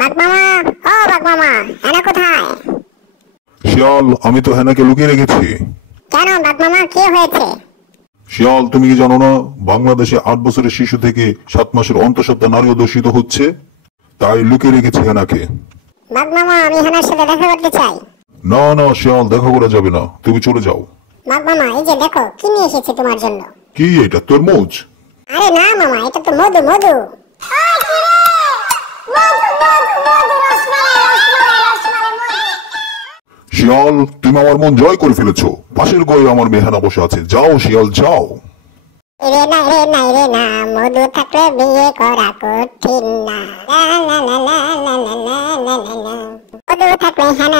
বাঘ মামা, ও বাঘ মামা, হেনা কোথায়? শিয়াল, আমি তো হেনাকে লুকিয়ে রেখেছি। কেন বাঘ মামা, কি হয়েছে? শিয়াল, তুমি কি জানো না বাংলাদেশে 8 বছরের শিশু থেকে 7 মাসের অন্তঃসত্ত্বা নারীও দূষিত হচ্ছে? তাই লুকিয়ে রেখেছি হেনাকে। বাঘ মামা, আমি হেনার সাথে দেখা করতে চাই। না না শিয়াল, দেখা করা যাবে না, তুমি চলে যাও। বাঘ মামা, এই যে দেখো কি নিয়ে এসেছি তোমার জন্য। কি এটা, তরমুজ? আরে না মামা, এটা তো মধু মধু। শিয়াল, তুমি আমার মন জয় করে ফেলেছো। পাশের ঘরে আমার মেয়ে হেনা বসে আছে, যাও শিয়াল যাও। রে না রে না রে না, মধু থাকলে বিয়ে করা কঠিন না। মধু থাকলে হেনা